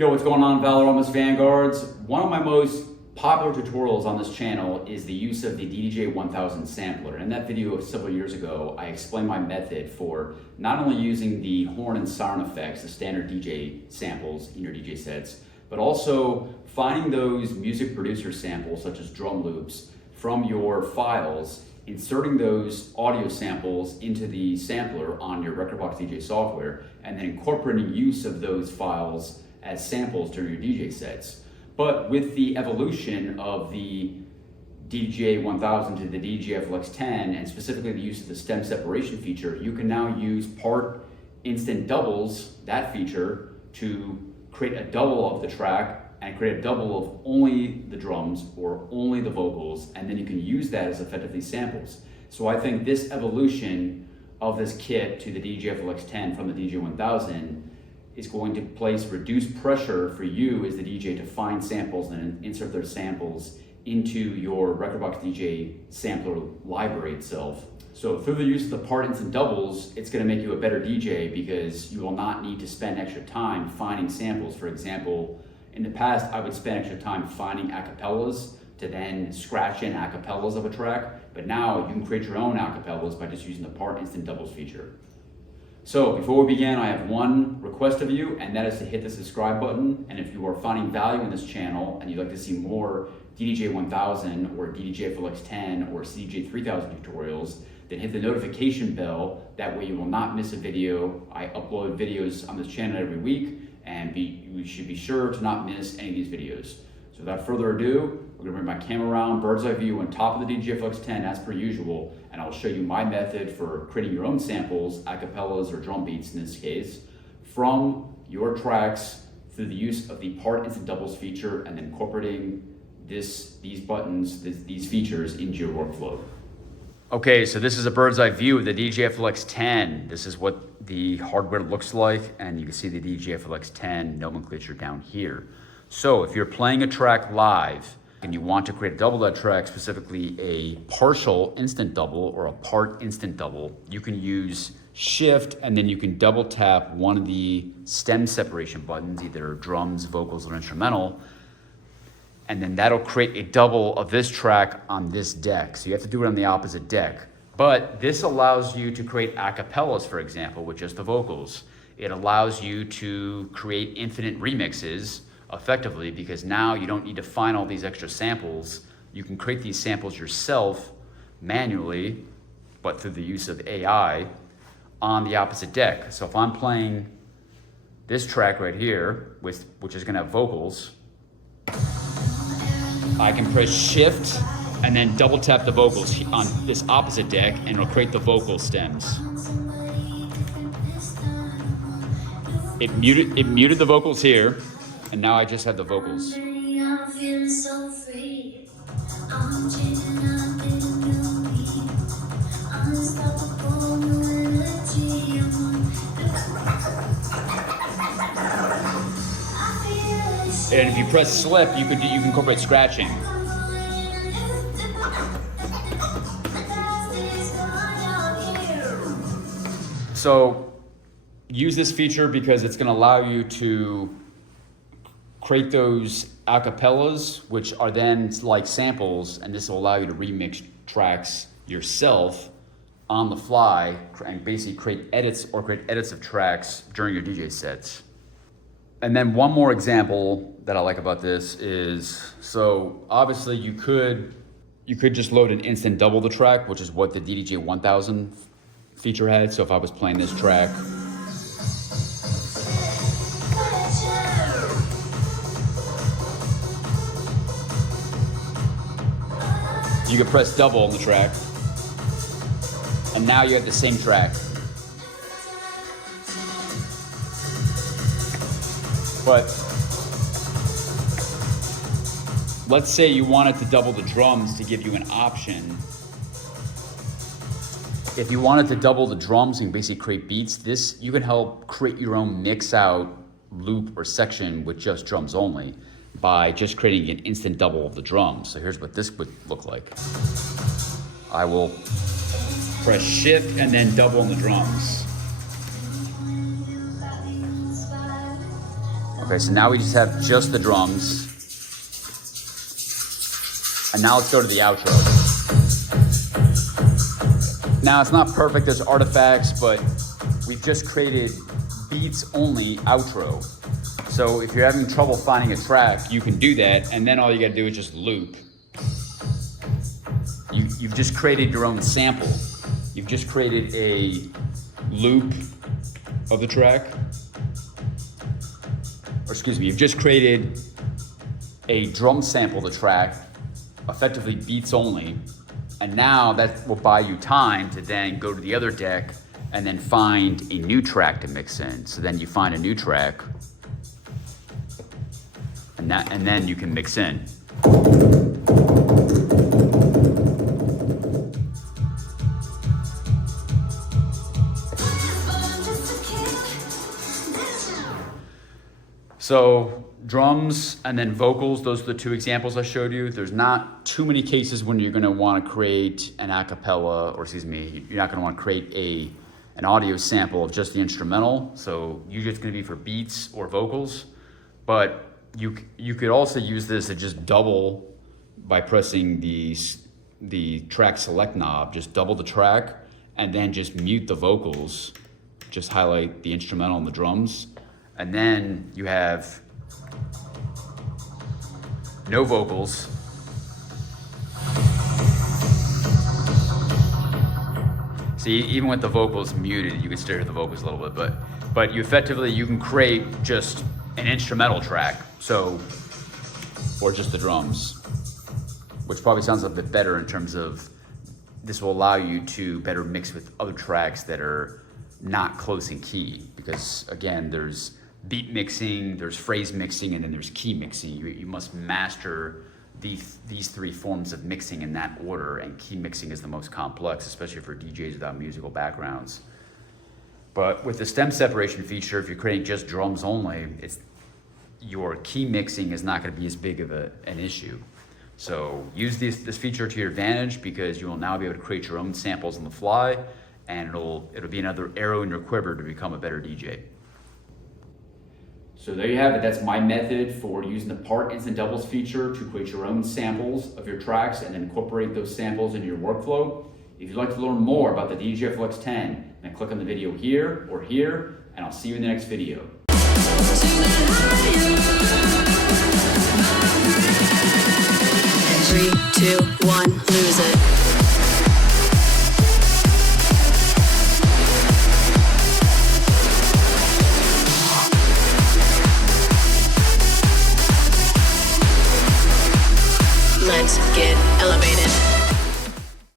Yo, what's going on, Valoramous Vanguards? One of my most popular tutorials on this channel is the use of the DJ 1000 sampler. In that video several years ago, I explained my method for not only using the horn and siren effects, the standard DJ samples in your DJ sets, but also finding those music producer samples such as drum loops from your files, inserting those audio samples into the sampler on your Rekordbox DJ software, and then incorporating use of those files as samples during your DJ sets. But with the evolution of the DJ 1000 to the DJ FLX10, and specifically the use of the stem separation feature, you can now use part instant doubles, that feature, to create a double of the track and create a double of only the drums or only the vocals, and then you can use that as effectively samples. So I think this evolution of this kit to the DJ FLX10 from the DJ 1000 is going to place reduced pressure for you as the DJ to find samples and insert their samples into your Rekordbox DJ sampler library itself. So through the use of the part instant doubles, it's going to make you a better DJ because you will not need to spend extra time finding samples. For example, in the past, I would spend extra time finding acapellas to then scratch in acapellas of a track, but now you can create your own acapellas by just using the part instant doubles feature. So before we begin, I have one request of you, and that is to hit the subscribe button. And if you are finding value in this channel and you'd like to see more DDJ 1000 or DDJ FLX10 or CDJ 3000 tutorials, then hit the notification bell. That way you will not miss a video. I upload videos on this channel every week, and you should be sure to not miss any of these videos. So without further ado, we're gonna bring my camera around, bird's eye view on top of the DJ FLX10 as per usual, and I'll show you my method for creating your own samples, acapellas or drum beats in this case, from your tracks through the use of the part instant doubles feature and then incorporating these buttons, these features into your workflow. Okay, so this is a bird's eye view of the DJ FLX10. This is what the hardware looks like, and you can see the DJ FLX10 nomenclature down here. So if you're playing a track live and you want to create a double that track, specifically a partial instant double or a part instant double, you can use Shift and then you can double tap one of the stem separation buttons, either drums, vocals, or instrumental, and then that'll create a double of this track on this deck. So you have to do it on the opposite deck. But this allows you to create acapellas, for example, with just the vocals. It allows you to create infinite remixes effectively, because now you don't need to find all these extra samples. You can create these samples yourself manually, but through the use of AI on the opposite deck. So if I'm playing this track right here, which is gonna have vocals, I can press Shift and then double tap the vocals on this opposite deck, and it'll create the vocal stems. It muted the vocals here, and now I just have the vocals. And if you press slip, you can incorporate scratching. So use this feature because it's going to allow you to create those acapellas, which are then like samples, and this will allow you to remix tracks yourself on the fly and basically create edits of tracks during your DJ sets. And then one more example that I like about this is, so obviously you could just load an instant double the track, which is what the DJ 1000 feature had. So if I was playing this track, you could press double on the track, and now you have the same track. But let's say you wanted to double the drums to give you an option. If you wanted to double the drums and basically create beats, you can help create your own mix out loop or section with just drums only by just creating an instant double of the drums. So here's what this would look like. I will press Shift and then double on the drums. Okay, so now we just have just the drums. And now let's go to the outro. Now it's not perfect, there's artifacts, but we've just created beats only outro. So if you're having trouble finding a track, you can do that, and then all you gotta do is just loop. You've just created your own sample. You've just created a loop of the track. Or excuse me, you've just created a drum sample of the track, effectively beats only, and now that will buy you time to then go to the other deck and then find a new track to mix in. So then you find a new track, and then you can mix in. So drums and then vocals, those are the two examples I showed you. There's not too many cases when you're gonna wanna create an acapella, or excuse me, you're not gonna wanna create an audio sample of just the instrumental. So usually it's gonna be for beats or vocals, but you could also use this to just double by pressing the track select knob, just double the track and then just mute the vocals, just highlight the instrumental and the drums. And then you have no vocals. See, even with the vocals muted, you can still hear the vocals a little bit, but you can create just an instrumental track, or just the drums, which probably sounds a bit better in terms of this will allow you to better mix with other tracks that are not close in key, because again, there's beat mixing, there's phrase mixing, and then there's key mixing. You must master these three forms of mixing in that order, and key mixing is the most complex, especially for DJs without musical backgrounds. But with the stem separation feature, if you're creating just drums only, your key mixing is not going to be as big of an issue. So use this feature to your advantage, because you will now be able to create your own samples on the fly, and it'll be another arrow in your quiver to become a better DJ. So there you have it. That's my method for using the part instant doubles feature to create your own samples of your tracks and then incorporate those samples into your workflow. If you'd like to learn more about the DJ FLX 10, then click on the video here or here, and I'll see you in the next video. 3, 2, 1, lose it. Let's get elevated.